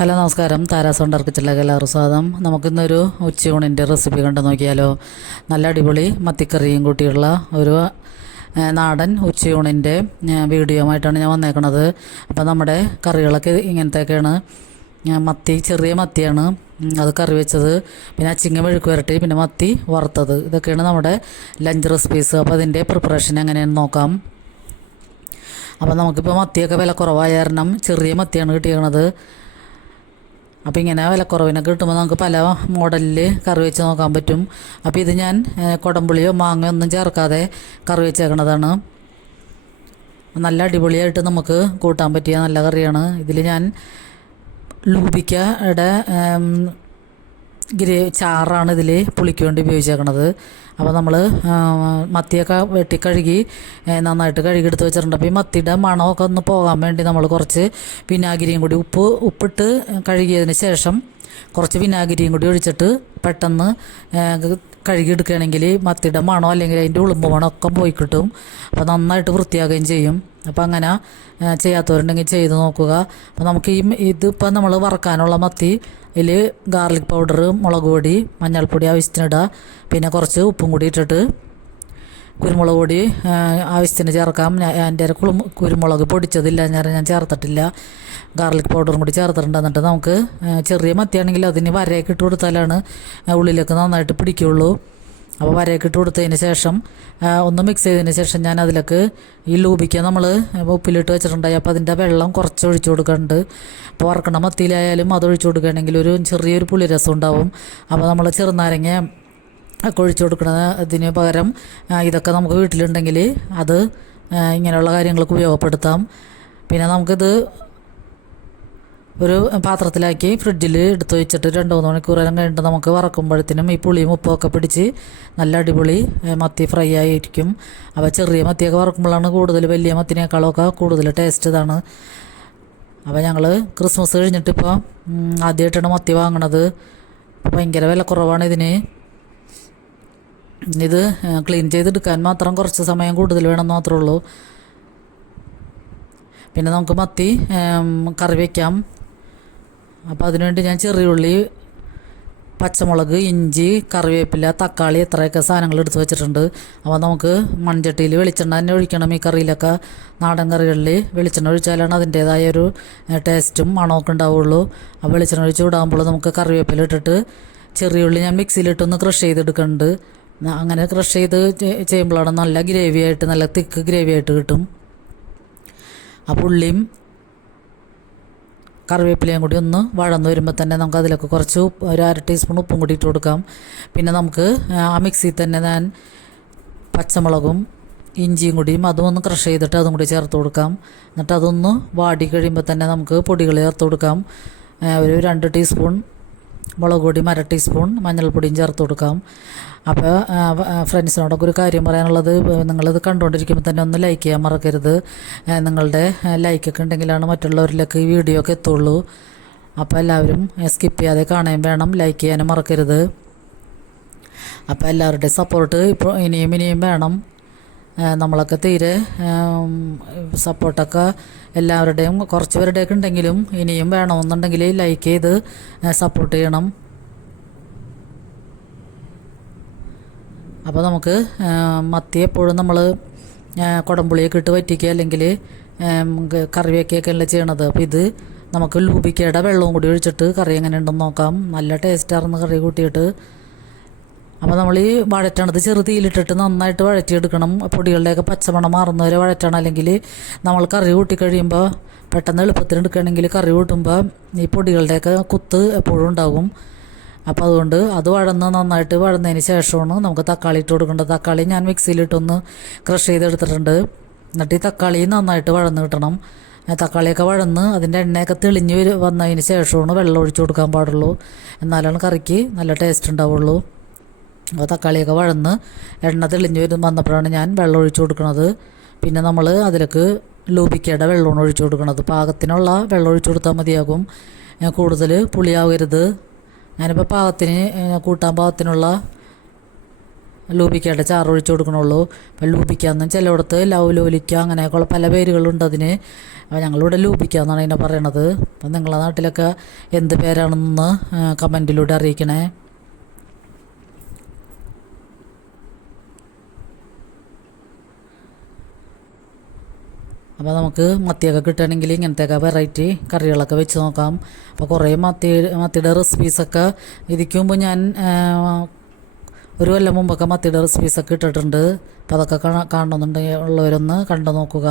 Hello നമസ്കാരം. Tara's wonder കിച്ചണിലേക്ക് എല്ലാവർക്കും സ്വാഗതം. നമുക്കിന്നൊരു ഉച്ചയൂണിൻ്റെ റെസിപ്പി കണ്ടു നോക്കിയാലോ. നല്ല അടിപൊളി മത്തിക്കറിയും കൂട്ടിയുള്ള ഒരു നാടൻ ഉച്ചയൂണിൻ്റെ വീഡിയോ ആയിട്ടാണ് ഞാൻ വന്നേക്കണത്. അപ്പോൾ നമ്മുടെ കറികളൊക്കെ ഇങ്ങനത്തെയൊക്കെയാണ്. മത്തി, ചെറിയ മത്തിയാണ് അത് കറി വെച്ചത്, പിന്നെ അച്ചിങ്ങ മെഴുക്ക് വരട്ടി, പിന്നെ മത്തി വറുത്തത്. ഇതൊക്കെയാണ് നമ്മുടെ ലഞ്ച് റെസിപ്പീസ്. അപ്പോൾ അതിൻ്റെ പ്രിപ്പറേഷൻ എങ്ങനെയാണെന്ന് നോക്കാം. അപ്പോൾ നമുക്കിപ്പോൾ മത്തിയൊക്കെ വില കുറവായ കാരണം ചെറിയ മത്തിയാണ് കിട്ടിയത്. അപ്പോൾ ഇങ്ങനെ വിലക്കുറവിനൊക്കെ കിട്ടുമ്പോൾ നമുക്ക് പല മോഡലിൽ കറി വെച്ച് നോക്കാൻ പറ്റും. അപ്പോൾ ഇത് ഞാൻ കുടംപുളിയോ മാങ്ങയോ ഒന്നും ചേർക്കാതെ കറി വെച്ചേക്കണതാണ്. നല്ല അടിപൊളിയായിട്ട് നമുക്ക് കൂട്ടാൻ പറ്റിയ നല്ല കറിയാണ്. ഇതിൽ ഞാൻ ലൂബിക്കയുടെ ചാറാണ് ഇതിൽ പുളിക്ക് വേണ്ടി ഉപയോഗിച്ചേക്കണത്. അപ്പോൾ നമ്മൾ മത്തിയൊക്കെ വെട്ടിക്കഴുകി നന്നായിട്ട് കഴുകിയെടുത്ത് വെച്ചിട്ടുണ്ട്. അപ്പോൾ ഈ മത്തിയുടെ മണമൊക്കെ ഒന്ന് പോകാൻ വേണ്ടി നമ്മൾ കുറച്ച് വിനാഗിരിയും കൂടി ഉപ്പിട്ട് കഴുകിയതിന് ശേഷം കുറച്ച് വിനാഗിരിയും കൂടി ഒഴിച്ചിട്ട് പെട്ടെന്ന് കഴുകിയെടുക്കുകയാണെങ്കിൽ മത്തിയുടെ മണോ അല്ലെങ്കിൽ അതിൻ്റെ ഉളുമ്പ് മണമൊക്കെ പോയി കിട്ടും. അപ്പോൾ നന്നായിട്ട് വൃത്തിയാകുകയും ചെയ്യും. അപ്പോൾ അങ്ങനെ ചെയ്യാത്തവരുണ്ടെങ്കിൽ ചെയ്ത് നോക്കുക. അപ്പോൾ നമുക്ക് ഇതിപ്പോൾ നമ്മൾ വറക്കാനുള്ള മത്തി ഇതിൽ ഗാർലിക് പൗഡർ, മുളക് പൊടി, മഞ്ഞൾപ്പൊടി ആവശ്യത്തിനിടുക. പിന്നെ കുറച്ച് ഉപ്പും കൂടി ഇട്ടിട്ട് കുരുമുളക് പൊടി ആവശ്യത്തിന് ചേർക്കാം. എൻ്റെ കുരുമുളക് പൊടിച്ചതില്ല, ഞാൻ ചേർത്തിട്ടില്ല. ഗാർലിക് പൗഡറും കൂടി ചേർത്തിട്ടുണ്ട്. എന്നിട്ട് നമുക്ക് ചെറിയ മത്തിയാണെങ്കിൽ അതിന് വരയൊക്കെ ഇട്ട് കൊടുത്താലാണ് ഉള്ളിലേക്ക് നന്നായിട്ട് പിടിക്കുകയുള്ളൂ. അപ്പോൾ വരയൊക്കെ ഇട്ട് കൊടുത്തതിന് ശേഷം ഒന്ന് മിക്സ് ചെയ്തതിന് ശേഷം ഞാൻ അതിലേക്ക് ഈ ലൂബിക്ക നമ്മൾ ഉപ്പിലിട്ട് വെച്ചിട്ടുണ്ടായി. അപ്പോൾ അതിൻ്റെ വെള്ളം കുറച്ച് ഒഴിച്ചു കൊടുക്കുന്നുണ്ട്. അപ്പോൾ വറക്കണ മത്തിയിലായാലും അത് ഒഴിച്ചു കൊടുക്കുകയാണെങ്കിൽ ഒരു ചെറിയൊരു പുളിരസം ഉണ്ടാവും. അപ്പോൾ നമ്മൾ ചെറുനാരങ്ങ ഒക്കെ ഒഴിച്ചു കൊടുക്കുന്നതിന് പകരം ഇതൊക്കെ നമുക്ക് വീട്ടിലുണ്ടെങ്കിൽ അത് ഇങ്ങനെയുള്ള കാര്യങ്ങൾക്ക് ഉപയോഗപ്പെടുത്താം. പിന്നെ നമുക്കിത് ഒരു പാത്രത്തിലാക്കി ഫ്രിഡ്ജിൽ എടുത്ത് വെച്ചിട്ട് 2-3 മണിക്കൂറെല്ലാം കഴിഞ്ഞിട്ട് നമുക്ക് വറക്കുമ്പോഴത്തേനും ഈ പുളിയും ഉപ്പും ഒക്കെ പിടിച്ച് നല്ല അടിപൊളി മത്തി ഫ്രൈ ആയിരിക്കും. അപ്പോൾ ചെറിയ മത്തിയൊക്കെ വറക്കുമ്പോഴാണ് കൂടുതൽ, വലിയ മത്തിനേക്കാളൊക്കെ കൂടുതൽ ടേസ്റ്റ് ഇതാണ്. അപ്പോൾ ഞങ്ങൾ ക്രിസ്മസ് കഴിഞ്ഞിട്ടിപ്പോൾ ആദ്യമായിട്ടാണ് മത്തി വാങ്ങണത്. ഭയങ്കര വിലക്കുറവാണ് ഇതിന്. ഇത് ക്ലീൻ ചെയ്തെടുക്കാൻ മാത്രം കുറച്ച് സമയം കൂടുതൽ വേണമെന്ന് മാത്രമേ ഉള്ളൂ. പിന്നെ നമുക്ക് മത്തി കറി വയ്ക്കാം. അപ്പോൾ അതിനുവേണ്ടി ഞാൻ ചെറിയുള്ളി, പച്ചമുളക്, ഇഞ്ചി, കറിവേപ്പില, തക്കാളി എത്രയൊക്കെ സാധനങ്ങൾ എടുത്ത് വെച്ചിട്ടുണ്ട്. അപ്പോൾ നമുക്ക് മൺചട്ടിയിൽ വെളിച്ചെണ്ണ തന്നെ ഒഴിക്കണം. ഈ കറിയിലൊക്കെ നാടൻ കറികളിൽ വെളിച്ചെണ്ണ ഒഴിച്ചാലാണ് അതിൻ്റേതായ ഒരു ടേസ്റ്റും മണമൊക്കെ ഉണ്ടാവുള്ളൂ. ആ വെളിച്ചെണ്ണ ഒഴിച്ച് വിടാകുമ്പോൾ നമുക്ക് കറിവേപ്പില ഇട്ടിട്ട് ചെറിയുള്ളി ഞാൻ മിക്സിയിലിട്ടൊന്ന് ക്രഷ് ചെയ്തെടുക്കുന്നുണ്ട്. അങ്ങനെ ക്രഷ് ചെയ്ത് ചെയ്യുമ്പോഴാണ് നല്ല ഗ്രേവിയായിട്ട്, നല്ല തിക്ക് ഗ്രേവിയായിട്ട് കിട്ടും. അപ്പോൾ ഉള്ളിയും കറിവേപ്പിലയും കൂടി ഒന്ന് വഴന്ന് വരുമ്പോൾ തന്നെ നമുക്ക് അതിലൊക്കെ കുറച്ച് ഒരു 1/2 ടീസ്പൂൺ ഉപ്പും കൂടി ഇട്ട് കൊടുക്കാം. പിന്നെ നമുക്ക് ആ മിക്സിയിൽ തന്നെ ഞാൻ പച്ചമുളകും ഇഞ്ചിയും കൂടിയും അതും ഒന്ന് ക്രഷ് ചെയ്തിട്ട് അതും കൂടി ചേർത്ത് കൊടുക്കാം. എന്നിട്ട് അതൊന്ന് വാടി കഴിയുമ്പോൾ തന്നെ നമുക്ക് പൊടികൾ ചേർത്ത് കൊടുക്കാം. ഒരു 2 ടീസ്പൂൺ മുളക് പൊടിയും 1/2 ടീസ്പൂൺ മഞ്ഞൾപ്പൊടിയും ചേർത്ത് കൊടുക്കാം. അപ്പോൾ ഫ്രണ്ട്സിനോടൊക്കെ ഒരു കാര്യം പറയാനുള്ളത്, നിങ്ങളിത് കണ്ടുകൊണ്ടിരിക്കുമ്പോൾ തന്നെ ഒന്ന് ലൈക്ക് ചെയ്യാൻ മറക്കരുത്. നിങ്ങളുടെ ലൈക്കൊക്കെ ഉണ്ടെങ്കിലാണ് മറ്റുള്ളവരിലേക്ക് ഈ വീഡിയോ ഒക്കെ എത്തുള്ളൂ. അപ്പോൾ എല്ലാവരും സ്കിപ്പ് ചെയ്യാതെ കാണുകയും വേണം, ലൈക്ക് ചെയ്യാനും മറക്കരുത്. അപ്പോൾ എല്ലാവരുടെയും സപ്പോർട്ട് ഇപ്പോൾ ഇനിയും വേണം. നമ്മളൊക്കെ തീരെ സപ്പോർട്ടൊക്കെ എല്ലാവരുടെയും കുറച്ച് പേരുടെയൊക്കെ ഉണ്ടെങ്കിലും ഇനിയും വേണമെന്നുണ്ടെങ്കിൽ ലൈക്ക് ചെയ്ത് സപ്പോർട്ട് ചെയ്യണം. അപ്പോൾ നമുക്ക് മത്തി എപ്പോഴും നമ്മൾ കുടംപുളിയൊക്കെ ഇട്ട് വറ്റിക്കുക അല്ലെങ്കിൽ കറി വയ്ക്കുകയൊക്കെ അല്ലേ ചെയ്യണത്. അപ്പോൾ ഇത് നമുക്ക് ലൂബിക്കയുടെ വെള്ളവും കൂടി ഒഴിച്ചിട്ട് കറി എങ്ങനെ ഉണ്ടെന്ന് നോക്കാം. നല്ല ടേസ്റ്റായിരുന്നു കറി കൂട്ടിയിട്ട്. അപ്പോൾ നമ്മൾ ഈ വഴറ്റണത് ചെറുതീയിലിട്ടിട്ട് നന്നായിട്ട് വഴറ്റിയെടുക്കണം. പൊടികളുടെയൊക്കെ പച്ചമണം മാറുന്നവരെ വഴറ്റണം. അല്ലെങ്കിൽ നമ്മൾ കറി കൂട്ടി കഴിയുമ്പോൾ പെട്ടെന്ന് എളുപ്പത്തിന് എടുക്കുകയാണെങ്കിൽ കറി കൂട്ടുമ്പോൾ ഈ പൊടികളുടെയൊക്കെ കുത്ത് എപ്പോഴും ഉണ്ടാകും. അപ്പോൾ അതുകൊണ്ട് അത് നന്നായിട്ട് വഴന്നതിന് ശേഷമാണ് നമുക്ക് തക്കാളി ഇട്ട് കൊടുക്കേണ്ടത്. തക്കാളി ഞാൻ മിക്സിയിലിട്ടൊന്ന് ക്രഷ് ചെയ്തെടുത്തിട്ടുണ്ട്. എന്നിട്ട് ഈ തക്കാളി നന്നായിട്ട് വഴന്ന് കിട്ടണം. തക്കാളിയൊക്കെ വഴന്ന് അതിൻ്റെ എണ്ണയൊക്കെ തെളിഞ്ഞ് വന്നതിന് ശേഷമാണ് വെള്ളം ഒഴിച്ചു കൊടുക്കാൻ പാടുള്ളൂ. എന്നാലാണ് കറിക്ക് നല്ല ടേസ്റ്റ് ഉണ്ടാവുള്ളൂ. അപ്പോൾ തക്കാളിയൊക്കെ വഴന്ന് എണ്ണ തെളിഞ്ഞ് വന്നപ്പോഴാണ് ഞാൻ വെള്ളം ഒഴിച്ചു കൊടുക്കുന്നത്. പിന്നെ നമ്മൾ അതിലേക്ക് ലൂബിക്കയുടെ വെള്ളമാണ് ഒഴിച്ചു കൊടുക്കുന്നത്. പാകത്തിനുള്ള വെള്ളം ഒഴിച്ചു കൊടുത്താൽ മതിയാകും. കൂടുതൽ പുളിയാവരുത്. ഞാനിപ്പോൾ പാകത്തിന് കൂട്ടാൻ പാകത്തിനുള്ള ലൂബിക്കയുടെ ചാറ് ഒഴിച്ച് കൊടുക്കണുള്ളൂ. അപ്പം ലൂബിക്കാന്ന് ചിലയിടത്ത് ലവ് ലോലിക്ക അങ്ങനെയൊക്കെയുള്ള പല പേരുകളുണ്ട് അതിന്. അപ്പോൾ ഞങ്ങളിവിടെ ലൂബിക്ക എന്നാണ് അതിനെ പറയണത്. അപ്പം നിങ്ങളുടെ നാട്ടിലൊക്കെ എന്ത് പേരാണെന്ന് കമൻറ്റിലൂടെ അറിയിക്കണേ. അപ്പോൾ നമുക്ക് മത്തിയൊക്കെ കിട്ടുകയാണെങ്കിൽ ഇങ്ങനത്തെയൊക്കെ വെറൈറ്റി കറികളൊക്കെ വെച്ച് നോക്കാം. അപ്പോൾ കുറേ മത്തിയുടെ റെസിപ്പീസൊക്കെ ഇതിക്ക് മുമ്പ് ഞാൻ ഒരു കൊല്ലം മുമ്പൊക്കെ മത്തിയുടെ റെസിപ്പീസൊക്കെ ഇട്ടിട്ടുണ്ട്. അപ്പോൾ അതൊക്കെ കാണണമെന്നുണ്ടെങ്കിൽ ഉള്ളവരൊന്ന് കണ്ടു നോക്കുക.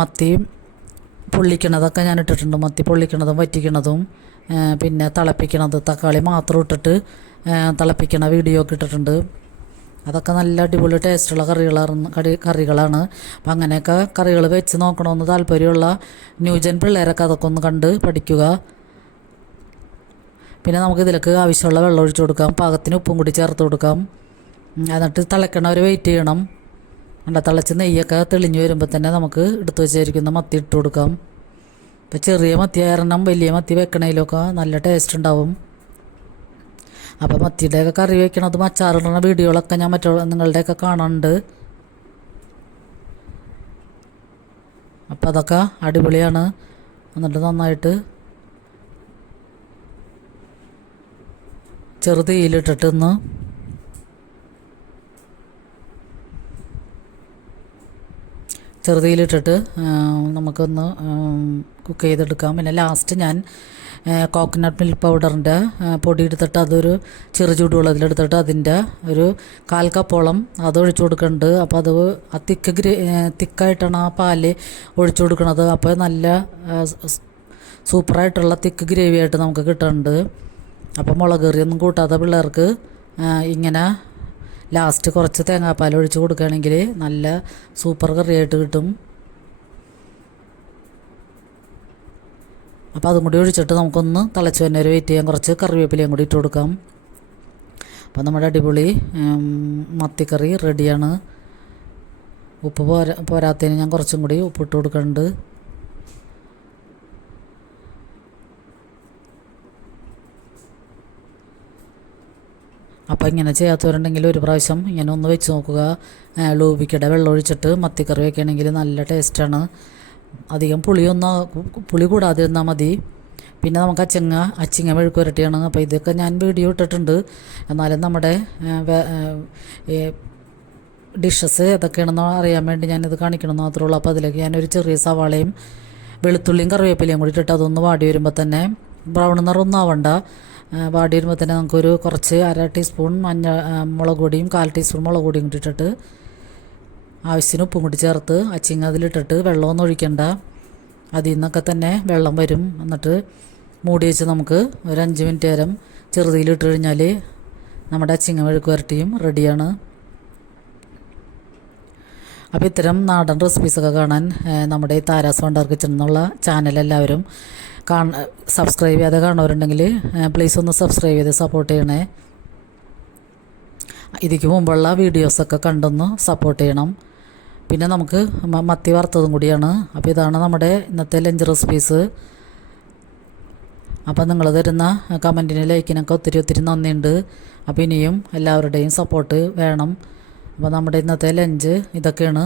മത്തി പൊള്ളിക്കണതൊക്കെ ഞാൻ ഇട്ടിട്ടുണ്ട്. മത്തി പൊള്ളിക്കണതും വറ്റിക്കണതും പിന്നെ തിളപ്പിക്കണത് തക്കാളി മാത്രം ഇട്ടിട്ട് തിളപ്പിക്കണ വീഡിയോ ഒക്കെ ഇട്ടിട്ടുണ്ട്. അതൊക്കെ നല്ല അടിപൊളി ടേസ്റ്റുള്ള കറികളാണ്. അപ്പം അങ്ങനെയൊക്കെ കറികൾ വെച്ച് നോക്കണമെന്ന് താല്പര്യമുള്ള ന്യൂജൻ പിള്ളേരൊക്കെ അതൊക്കെ ഒന്ന് കണ്ട് പഠിക്കുക. പിന്നെ നമുക്ക് ഇതിലേക്ക് ആവശ്യമുള്ള വെള്ളം ഒഴിച്ചു കൊടുക്കാം. പാകത്തിന് ഉപ്പും കൂടി ചേർത്ത് കൊടുക്കാം. എന്നിട്ട് തിളയ്ക്കണവരെ വെയിറ്റ് ചെയ്യണം. തിളച്ച് നെയ്യൊക്കെ തെളിഞ്ഞ് വരുമ്പോൾ തന്നെ നമുക്ക് എടുത്തു വെച്ചിരിക്കുന്ന മത്തി ഇട്ട് കൊടുക്കാം. ഇപ്പം ചെറിയ മത്തി കാരണം വലിയ മത്തി വെക്കണതിലൊക്കെ നല്ല ടേസ്റ്റ് ഉണ്ടാവും. അപ്പോൾ മത്തിയുടെയൊക്കെ കറി വയ്ക്കണതും അച്ചാറിടുന്ന വീഡിയോകളൊക്കെ ഞാൻ നിങ്ങളുടെയൊക്കെ കാണാറുണ്ട്. അപ്പോൾ അതൊക്കെ അടിപൊളിയാണ്. എന്നിട്ട് നന്നായിട്ട് ചെറുതീയിലിട്ടിട്ട് നമുക്കൊന്ന് കുക്ക് ചെയ്തെടുക്കാം. പിന്നെ ലാസ്റ്റ് ഞാൻ കോക്കനട്ട് മിൽക്ക് പൗഡറിൻ്റെ പൊടി എടുത്തിട്ട് അതൊരു ചെറു ചൂടുവെള്ളത്തിലെടുത്തിട്ട് അതിൻ്റെ ഒരു 1/4 കപ്പോളം അത് ഒഴിച്ചു കൊടുക്കുന്നുണ്ട്. അപ്പോൾ അത് ആ തിക്കായിട്ടാണ് ആ പാല് ഒഴിച്ചു കൊടുക്കുന്നത്. അപ്പോൾ നല്ല സൂപ്പറായിട്ടുള്ള തിക്ക് ഗ്രേവി ആയിട്ട് നമുക്ക് കിട്ടുന്നുണ്ട്. അപ്പോൾ മുളക് കറിയൊന്നും കൂട്ടാത്ത പിള്ളേർക്ക് ഇങ്ങനെ ലാസ്റ്റ് കുറച്ച് തേങ്ങാപ്പാൽ ഒഴിച്ച് കൊടുക്കുകയാണെങ്കിൽ നല്ല സൂപ്പർ കറിയായിട്ട് കിട്ടും. അപ്പോൾ അതും കൂടി ഒഴിച്ചിട്ട് നമുക്കൊന്ന് തിളച്ച് തന്നെ ഒരു വെയിറ്റ് ചെയ്യാൻ കുറച്ച് കറിവേപ്പിലയും കൂടി ഇട്ട് കൊടുക്കാം. അപ്പോൾ നമ്മുടെ അടിപൊളി മത്തിക്കറി റെഡിയാണ്. ഉപ്പ് പോരാത്തതിന് ഞാൻ കുറച്ചും കൂടി ഉപ്പിട്ട് കൊടുക്കുന്നുണ്ട്. അപ്പോൾ ഇങ്ങനെ ചെയ്യാത്തവരുണ്ടെങ്കിൽ ഒരു പ്രാവശ്യം ഇങ്ങനെ ഒന്ന് വെച്ച് നോക്കുക. ലൂബിക്കയുടെ വെള്ളം ഒഴിച്ചിട്ട് മത്തിക്കറി വയ്ക്കുകയാണെങ്കിൽ നല്ല ടേസ്റ്റാണ്. അധികം പുളി കൂടാതെ ഇരുന്നാൽ മതി. പിന്നെ നമുക്ക് അച്ചിങ്ങ മെഴുക്ക് പുരട്ടിയാണ്. അപ്പോൾ ഇതൊക്കെ ഞാൻ വീഡിയോ ഇട്ടിട്ടുണ്ട്. എന്നാലും നമ്മുടെ ഡിഷസ് ഏതൊക്കെയാണെന്ന് അറിയാൻ വേണ്ടി ഞാനിത് കാണിക്കണമെന്ന് മാത്രമേ ഉള്ളൂ. അപ്പോൾ അതിലേക്ക് ഞാനൊരു ചെറിയ സവാളയും വെളുത്തുള്ളിയും കറിവേപ്പിലയും കൂടി ഇട്ടിട്ട് അതൊന്ന് വാടി വരുമ്പോൾ തന്നെ ബ്രൗൺ നിറമൊന്നും ആവണ്ട. വാടി വരുമ്പോൾ തന്നെ നമുക്കൊരു കുറച്ച് 1/2 ടീസ്പൂൺ മുളക് പൊടിയും 1/4 ടീസ്പൂൺ മുളക് പൊടിയും കൂടി ഇട്ടിട്ട് ആവശ്യത്തിന് ഉപ്പും കൂടി ചേർത്ത് അച്ചിങ്ങ അതിലിട്ടിട്ട് വെള്ളമൊന്നും ഒഴിക്കണ്ട. അതിൽ നിന്നൊക്കെ തന്നെ വെള്ളം വരും. എന്നിട്ട് മൂടി വെച്ച് നമുക്ക് ഒരു 5 മിനിറ്റ് നേരം ചെറുതിയിലിട്ട് കഴിഞ്ഞാൽ നമ്മുടെ അച്ചിങ്ങ മെഴുക്ക് പുരട്ടിയും റെഡിയാണ്. അപ്പോൾ ഇത്തരം നാടൻ റെസിപ്പീസൊക്കെ കാണാൻ നമ്മുടെ ഈ താരാസ് വണ്ടർ കിച്ചൺ എന്നുള്ള ചാനൽ എല്ലാവരും സബ്സ്ക്രൈബ് ചെയ്യാതെ കാണുന്നവരുണ്ടെങ്കിൽ പ്ലീസ് ഒന്ന് സബ്സ്ക്രൈബ് ചെയ്ത് സപ്പോർട്ട് ചെയ്യണേ. ഇതിക്ക് മുമ്പുള്ള വീഡിയോസൊക്കെ കണ്ടൊന്ന് സപ്പോർട്ട് ചെയ്യണം. പിന്നെ നമുക്ക് മത്തി വറുത്തതും കൂടിയാണ്. അപ്പോൾ ഇതാണ് നമ്മുടെ ഇന്നത്തെ ലഞ്ച് റെസിപ്പീസ്. അപ്പോൾ നിങ്ങൾ തരുന്ന കമൻറ്റിന് ലൈക്കിനൊക്കെ ഒത്തിരി നന്ദിയുണ്ട്. അപ്പോൾ ഇനിയും എല്ലാവരുടെയും സപ്പോർട്ട് വേണം. അപ്പോൾ നമ്മുടെ ഇന്നത്തെ ലഞ്ച് ഇതൊക്കെയാണ്.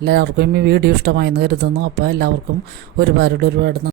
എല്ലാവർക്കും ഈ വീഡിയോ ഇഷ്ടമായെന്ന് കരുതുന്നു. അപ്പോൾ എല്ലാവർക്കും ഒരുപാട്